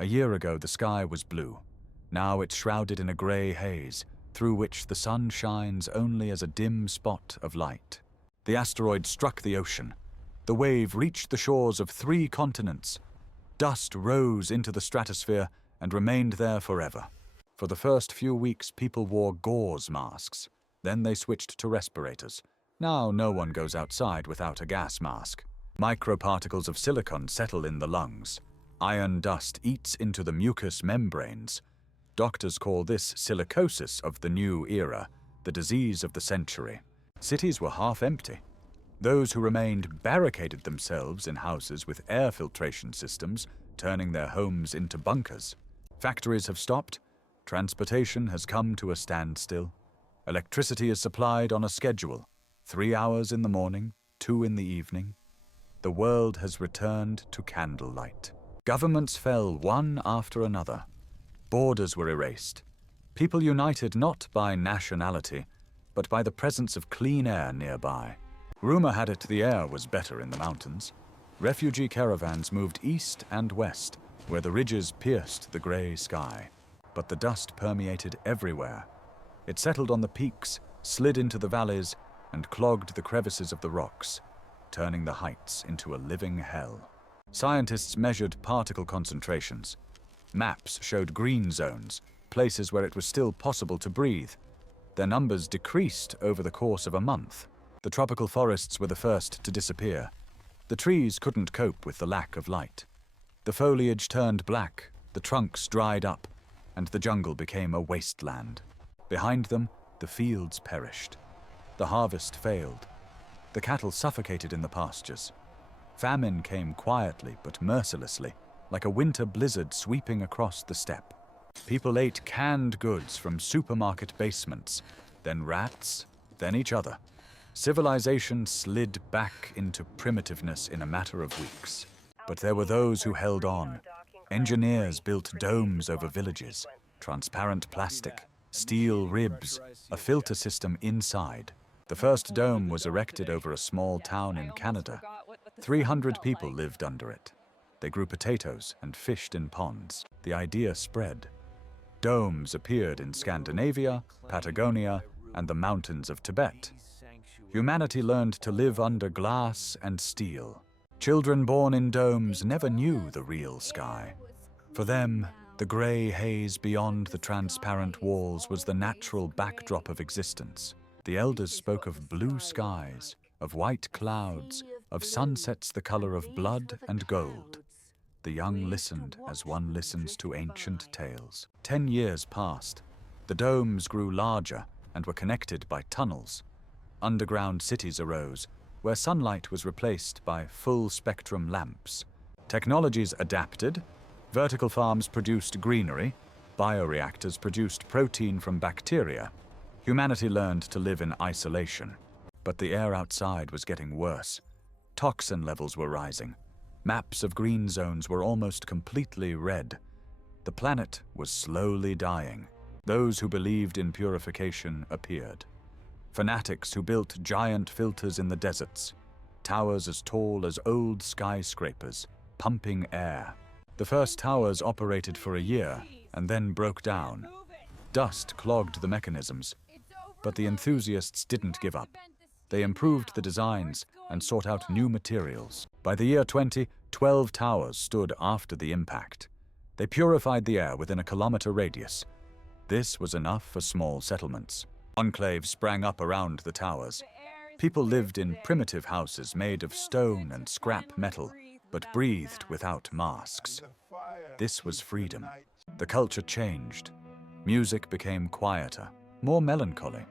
A year ago, the sky was blue. Now it's shrouded in a grey haze, through which the sun shines only as a dim spot of light. The asteroid struck the ocean. The wave reached the shores of 3 continents. Dust rose into the stratosphere and remained there forever. For the first few weeks, people wore gauze masks. Then they switched to respirators. Now no one goes outside without a gas mask. Microparticles of silicon settle in the lungs. Iron dust eats into the mucous membranes. Doctors call this silicosis of the new era, the disease of the century. Cities were half empty. Those who remained barricaded themselves in houses with air filtration systems, turning their homes into bunkers. Factories have stopped. Transportation has come to a standstill. Electricity is supplied on a schedule, 3 hours in the morning, 2 in the evening. The world has returned to candlelight. Governments fell one after another. Borders were erased. People united not by nationality, but by the presence of clean air nearby. Rumor had it the air was better in the mountains. Refugee caravans moved east and west, where the ridges pierced the grey sky. But the dust permeated everywhere. It settled on the peaks, slid into the valleys, and clogged the crevices of the rocks, turning the heights into a living hell. Scientists measured particle concentrations. Maps showed green zones, places where it was still possible to breathe. Their numbers decreased over the course of a month. The tropical forests were the first to disappear. The trees couldn't cope with the lack of light. The foliage turned black, the trunks dried up, and the jungle became a wasteland. Behind them, the fields perished. The harvest failed. The cattle suffocated in the pastures. Famine came quietly but mercilessly, like a winter blizzard sweeping across the steppe. People ate canned goods from supermarket basements, then rats, then each other. Civilization slid back into primitiveness in a matter of weeks. But there were those who held on. Engineers built domes over villages, transparent plastic, steel ribs, a filter system inside. The first dome was erected over a small town in Canada. 300 people lived under it. They grew potatoes and fished in ponds. The idea spread. Domes appeared in Scandinavia, Patagonia, and the mountains of Tibet. Humanity learned to live under glass and steel. Children born in domes never knew the real sky. For them, the grey haze beyond the transparent walls was the natural backdrop of existence. The elders spoke of blue skies, of white clouds, of sunsets the color of blood and gold. The young listened as one listens to ancient tales. 10 years passed. The domes grew larger and were connected by tunnels. Underground cities arose, where sunlight was replaced by full-spectrum lamps. Technologies adapted. Vertical farms produced greenery. Bioreactors produced protein from bacteria. Humanity learned to live in isolation. But the air outside was getting worse. Toxin levels were rising. Maps of green zones were almost completely red. The planet was slowly dying. Those who believed in purification appeared. Fanatics who built giant filters in the deserts, towers as tall as old skyscrapers, pumping air. The first towers operated for a year and then broke down. Dust clogged the mechanisms, but the enthusiasts didn't give up. They improved the designs and sought out new materials. By the year 20, 12 towers stood after the impact. They purified the air within a kilometer radius. This was enough for small settlements. Enclaves sprang up around the towers. People lived in primitive houses made of stone and scrap metal, but breathed without masks. This was freedom. The culture changed. Music became quieter, more melancholy.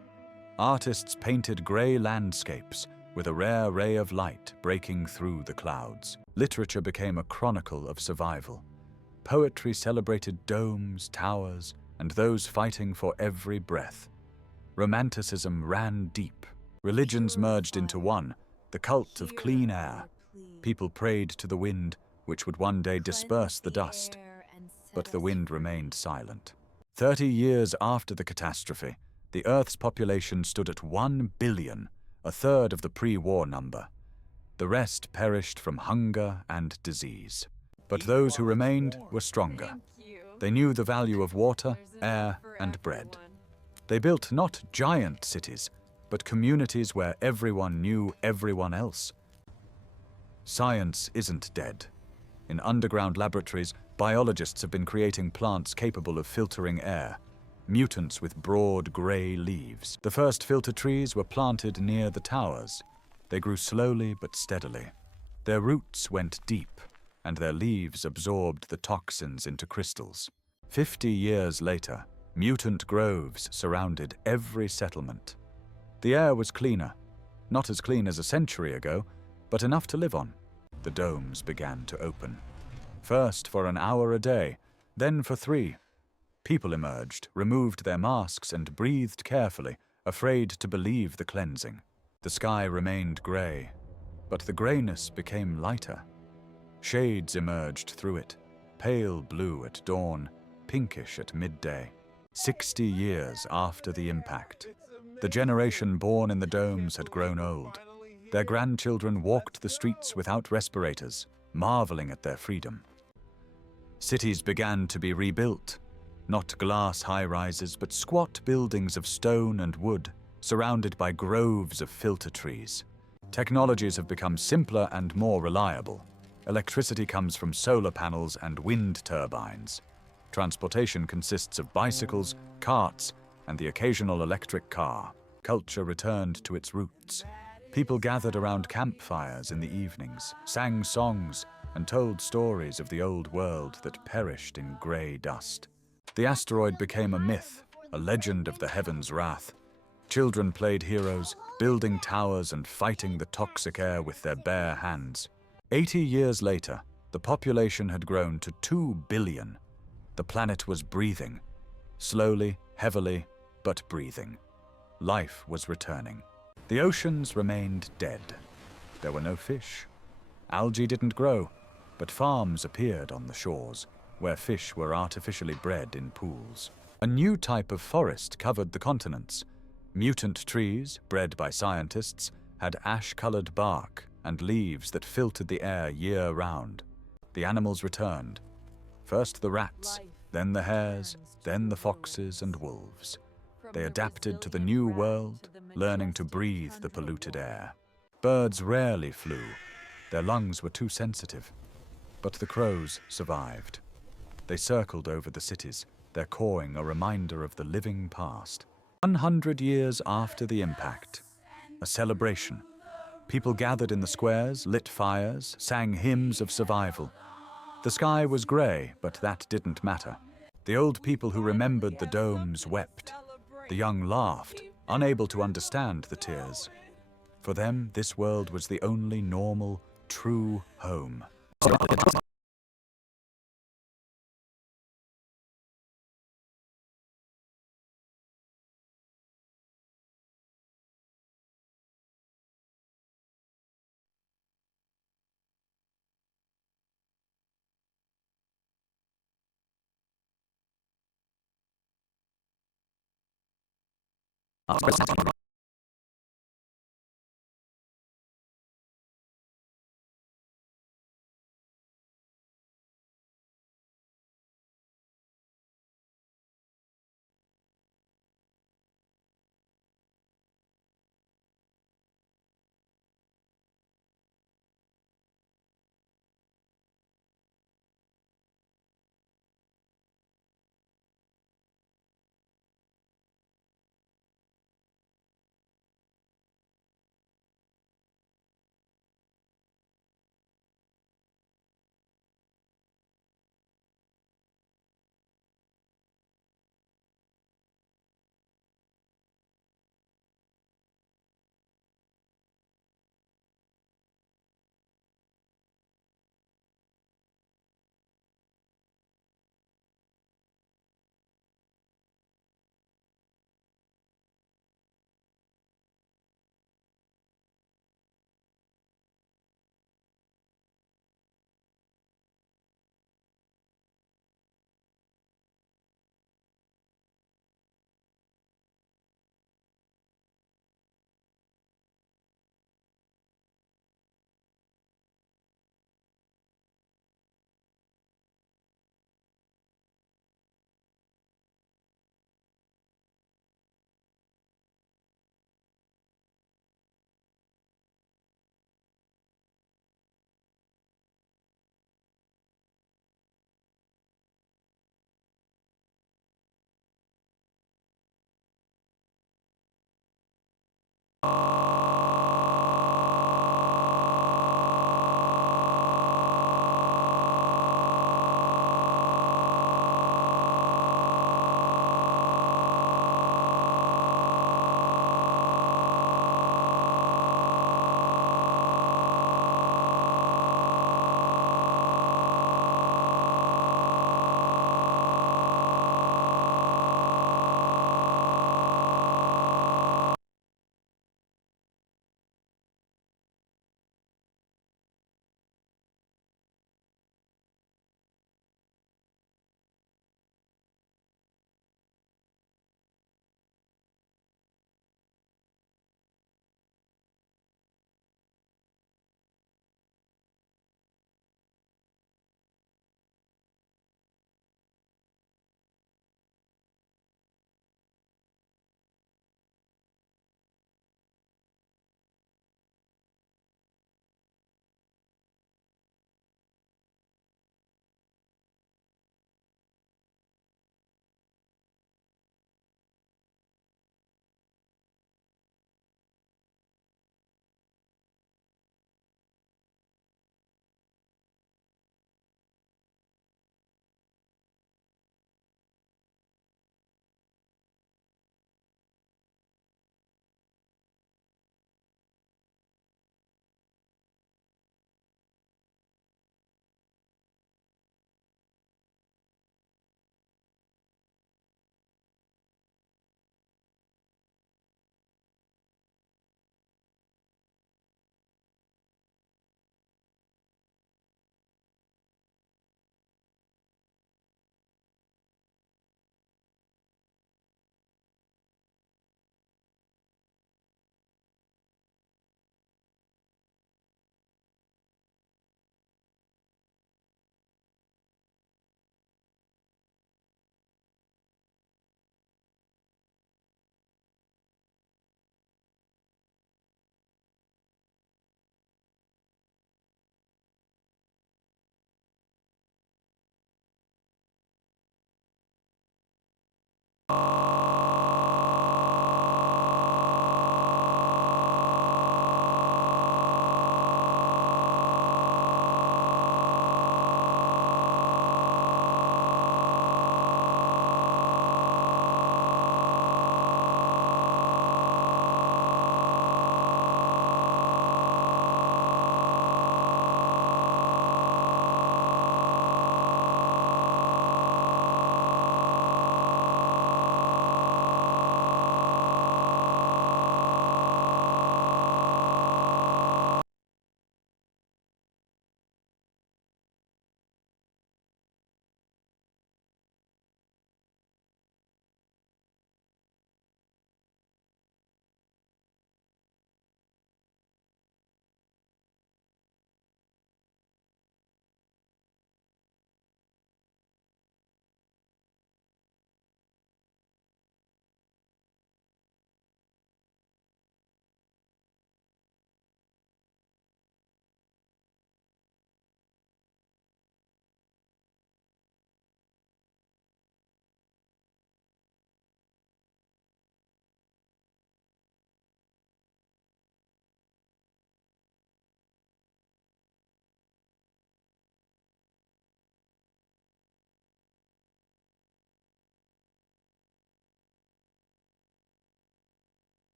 Artists painted grey landscapes with a rare ray of light breaking through the clouds. Literature became a chronicle of survival. Poetry celebrated domes, towers, and those fighting for every breath. Romanticism ran deep. Religions merged into one, the cult of clean air. People prayed to the wind, which would one day disperse the dust. But the wind remained silent. 30 years after the catastrophe, the Earth's population stood at 1 billion, a third of the pre-war number. The rest perished from hunger and disease. But those who remained were stronger. They knew the value of water, air, and bread. They built not giant cities, but communities where everyone knew everyone else. Science isn't dead. In underground laboratories, biologists have been creating plants capable of filtering air, mutants with broad grey leaves. The first filter trees were planted near the towers. They grew slowly but steadily. Their roots went deep, and their leaves absorbed the toxins into crystals. 50 years later, mutant groves surrounded every settlement. The air was cleaner, not as clean as a century ago, but enough to live on. The domes began to open. First for an hour a day, then for 3. People emerged, removed their masks, and breathed carefully, afraid to believe the cleansing. The sky remained grey, but the greyness became lighter. Shades emerged through it, pale blue at dawn, pinkish at midday. 60 years after the impact, the generation born in the domes had grown old. Their grandchildren walked the streets without respirators, marveling at their freedom. Cities began to be rebuilt, not glass high-rises, but squat buildings of stone and wood, surrounded by groves of filter trees. Technologies have become simpler and more reliable. Electricity comes from solar panels and wind turbines. Transportation consists of bicycles, carts, and the occasional electric car. Culture returned to its roots. People gathered around campfires in the evenings, sang songs, and told stories of the old world that perished in grey dust. The asteroid became a myth, a legend of the heavens' wrath. Children played heroes, building towers and fighting the toxic air with their bare hands. 80 years later, the population had grown to 2 billion. The planet was breathing. Slowly, heavily, but breathing. Life was returning. The oceans remained dead. There were no fish. Algae didn't grow, but farms appeared on the shores, where fish were artificially bred in pools. A new type of forest covered the continents. Mutant trees, bred by scientists, had ash-colored bark and leaves that filtered the air year-round. The animals returned. First the rats, then the hares, then the foxes and wolves. They adapted to the new world, learning to breathe the polluted air. Birds rarely flew. Their lungs were too sensitive. But the crows survived. They circled over the cities, their cawing a reminder of the living past. 100 years after the impact, a celebration. People gathered in the squares, lit fires, sang hymns of survival. The sky was grey, but that didn't matter. The old people who remembered the domes wept. The young laughed, unable to understand the tears. For them, this world was the only normal, true home.